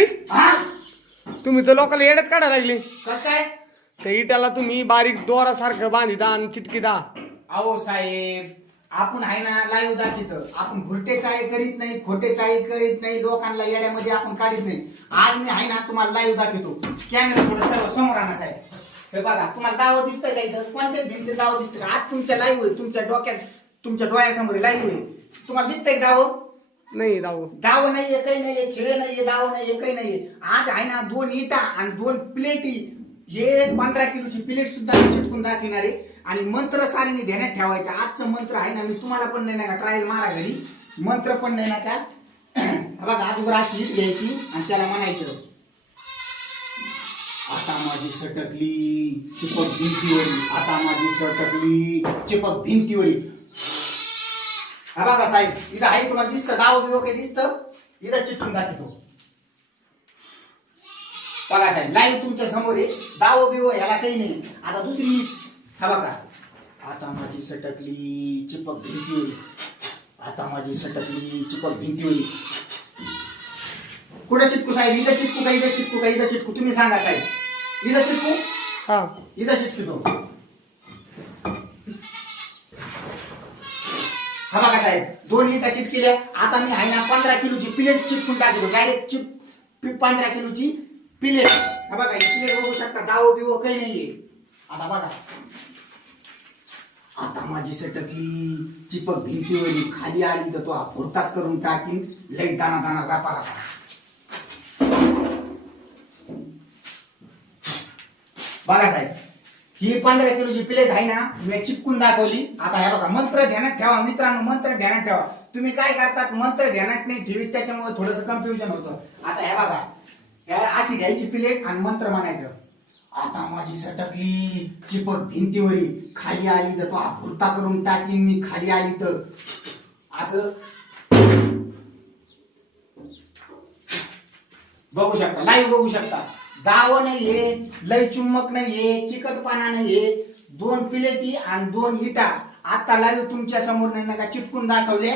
पुजारी हा तुम्ही तर लोकांना येड्यात काढायला लागले. कस काय? त्या इटाला तुम्ही बारीक दोरासारखं बांधिता आणि चिटकीदा. अहो साहेब, आपण आहे ना लाईव्ह दाखवतो. आपण भुरटे चाळे करीत नाही, खोटे चाळे करीत नाही, लोकांना येड्यामध्ये आपण काढत नाही. आज मी आहे ना तुम्हाला लाईव्ह दाखवतो. कॅमेरा थोडं सर्व समोर आणा साहेब. हे बघा, तुम्हाला दाव दिसतंय का इथं? कोणत्या भिंती दाव दिसतंय का? आज तुमच्या लाईव्ह आहे, तुमच्या डोक्यात, तुमच्या डोळ्यासमोर लाईव्ह आहे. तुम्हाला दिसतंय का दाव? नाही राहू. दाव नाहीये, काही नाहीये, खिळे नाहीये, दाव नाहीये, काही नाहीये. आज आहे ना 2 इटा आणि 2 प्लेटी, हे 15 किलोची प्लेट सुद्धा मी चिटकून दाखवणार आहे. आणि मंत्र सारीने ध्यानात ठेवायचं. आजचं मंत्र आहे ना, मी तुम्हाला पण नाही का ट्रायल मारा घरी, मंत्र पण नाही ना का. बघा, अगोदर अशी ईट घ्यायची आणि त्याला म्हणायचं, आता माझी सटकली चिपक भिंतीवरी, आता माझी सटकली चिपक भिंतीवरी. हा बघा साहेब, इथं आहे, तुम्हाला दिसतं दाव बिव काही दिसतं? इथं चिटकून दाखवतो. बघा साहेब, लाईव्ह तुमच्या समोर आहे. दाव बिव ह्याला काही नाही. आता दुसरी, हा बघा, आता माझी सटकली चिपक भिंतीवरी, आता माझी सटकली चिपक भिंतीवरी. कुठे चिटकू साहेब? इथं चिटकू का, इथं चिटकू का, इथं चिटकू? तुम्ही सांगा साहेब. इथं चिटकू? हा, इथं चिटकतो. हा बघा साहेब, 2 इटा चिटकिल्या. आता मी आहे ना 15 किलोची प्लेट चिटकून टाकतो. डायरेक्ट 15 किलोची प्लेट. हा बघा, ही प्लेट बघू शकता, दाव बिव काही नाहीये. आता बघा, आता माझी सटकली चिपक भिंतीवरी, खाली आली तर तो भोरताच करून टाकीन. लई दाना दाना रापा रापा. बघा साहेब, ही 15 किलोची प्लेट आहे ना, मी चिपकून दाखवली. आता हे बघा, मंत्र ध्यानात ठेवा मित्रांनो, मंत्र ध्यानात ठेवा. तुम्ही काय करतात, मंत्र ध्यानात नाही ठेवीत, त्याच्यामुळे थोडंसं कन्फ्युजन होतं. आता हे बघा, अशी घ्यायची प्लेट आणि मंत्र म्हणायचं, आता माझी सटकली चिपक भिंतीवरी, खाली आली तर तो भुरता करून टाकीन मी, खाली आली तर. असं बघू शकता, लाईव्ह बघू शकता. दाव नाहीये, लय चुम्मक नाहीये, चिकटपणा नाहीये. 2 प्लेटी आणि 2 इटा आता लाईव्ह तुमच्या समोर नाही ना का चिटकून दाखवले.